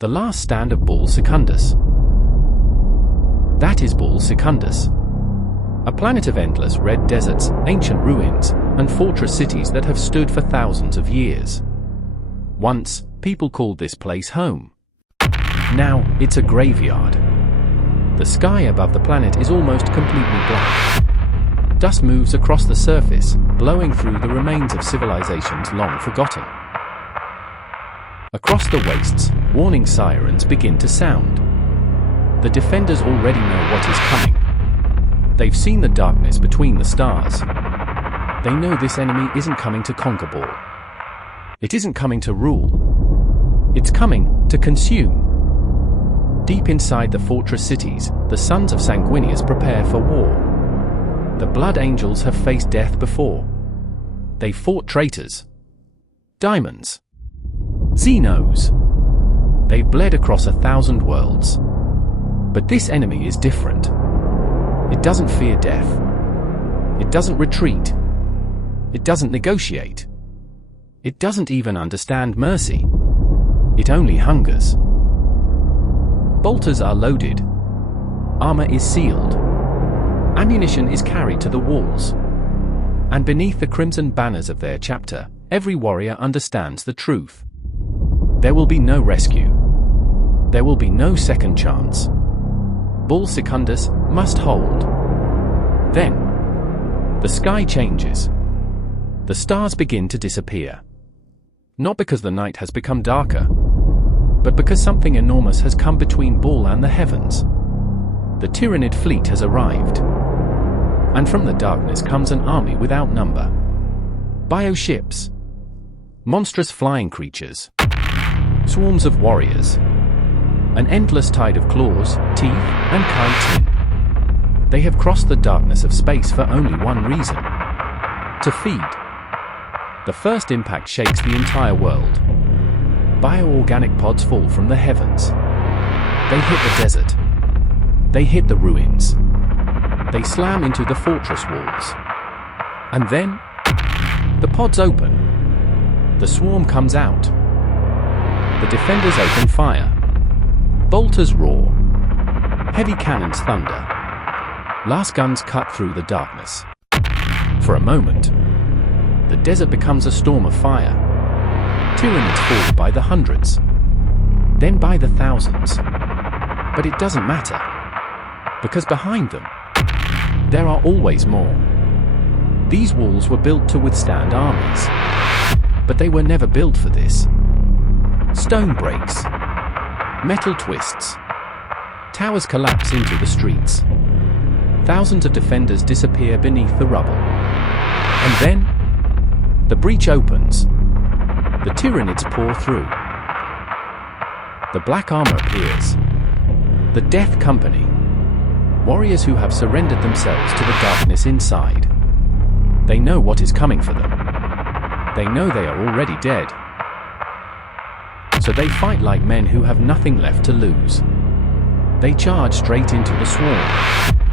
The last stand of Baal Sacundus. That is Baal Sacundus, a planet of endless red deserts, ancient ruins, and fortress cities that have stood for thousands of years. Once, people called this place home. Now, it's a graveyard. The sky above the planet is almost completely black. Dust moves across the surface, blowing through the remains of civilizations long forgotten. Across the wastes, warning sirens begin to sound. The defenders already know what is coming. They've seen the darkness between the stars. They know this enemy isn't coming to conquer Baal. It isn't coming to rule. It's coming to consume. Deep inside the fortress cities, the sons of Sanguinius prepare for war. The Blood Angels have faced death before. They fought traitors, Daimons, Xenos. They've bled across 1,000 worlds. But this enemy is different. It doesn't fear death. It doesn't retreat. It doesn't negotiate. It doesn't even understand mercy. It only hungers. Bolters are loaded. Armor is sealed. Ammunition is carried to the walls. And beneath the crimson banners of their chapter, every warrior understands the truth. There will be no rescue. There will be no second chance. Baal Sacundus must hold. Then, the sky changes. The stars begin to disappear. Not because the night has become darker, but because something enormous has come between Baal and the heavens. The Tyrannid fleet has arrived. And from the darkness comes an army without number. Bioships. Monstrous flying creatures. Swarms of warriors. An endless tide of claws, teeth, and chitin. They have crossed the darkness of space for only one reason: to feed. The first impact shakes the entire world. Bioorganic pods fall from the heavens. They hit the desert. They hit the ruins. They slam into the fortress walls. And then, the pods open. The swarm comes out. The defenders open fire. Bolters roar. Heavy cannons thunder. Last guns cut through the darkness. For a moment, the desert becomes a storm of fire. Tyranids fall by the hundreds, then by the thousands. But it doesn't matter, because behind them, there are always more. These walls were built to withstand armies, but they were never built for this. Stone breaks. Metal twists. Towers collapse into the streets. Thousands of defenders disappear beneath the rubble. And then, the breach opens. The Tyranids pour through. The black armor appears. The Death Company. Warriors who have surrendered themselves to the darkness inside. They know what is coming for them. They know they are already dead. So they fight like men who have nothing left to lose. They charge straight into the swarm.